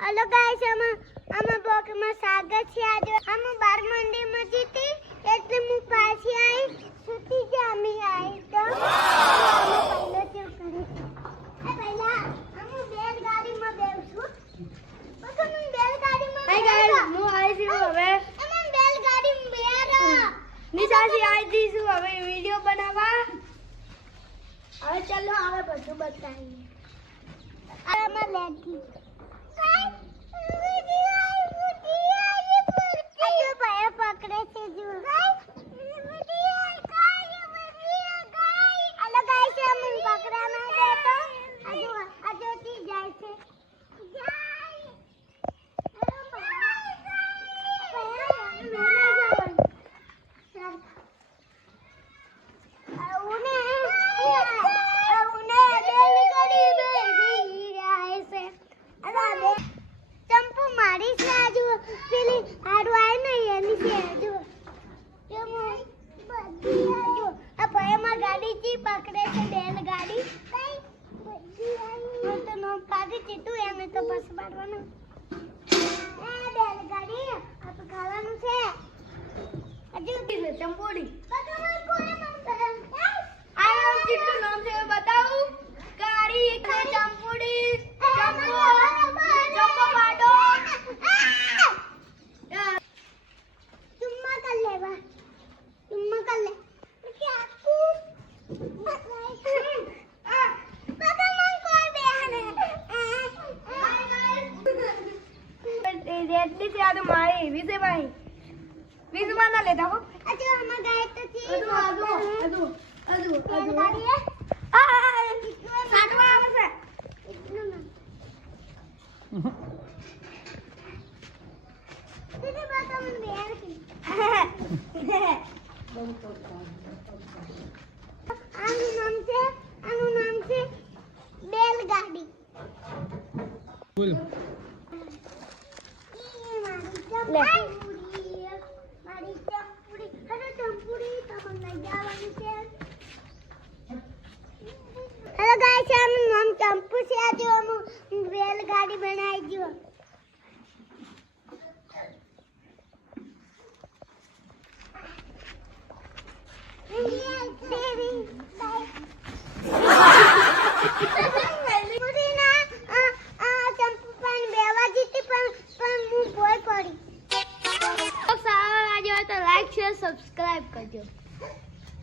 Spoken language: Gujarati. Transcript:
हेलो गाइस આમાં બ્લોગમાં સ્વાગત છે આજે અમે બાર મંદિરમાં જીતી એટલે હું પાછી આવી સુતી જામી આવી તો પહેલો ચેક કરી પહેલા અમે બેલગાડીમાં બેસું પછી હું બેલગાડીમાં હાય ગાઈસ હું આવી છું હવે અમે બેલગાડીમાં બેરા નિશાજી આવી દીશું હવે વિડિયો બનાવવા હવે ચાલો હવે બધું બતાવીએ આમાં લેતી पकड़े से बैलगाड़ी तो नो पागी चीटू एमे तो बस बाड़वानो बैलगाड़ी अब खाવાનું છે હજુ દીલે ચંપોડી બતાવો કોને મનતા આ ચીટુ નામ છે બતાવું ગાડી કે ચંપોડી ચંપો બાડો ચુમ્મા કર લેવા ચુમ્મા કર લે क्या रेडली से आदो मारे विसे भाई विसे माना लेता हो अच्छा हम गए तो थी अदो गाड़ी है सातवा आवसे इतनो ना तेरे बात हम बेर की આનું નામ છે બેલગાડી બોલ મારી ચંપુડી અરે ચંપુડી તમને જવાનું છે હેલો ગાઈસ આનું નામ ચંપુ છે આ જો હું બેલગાડી બનાવી જો દેવી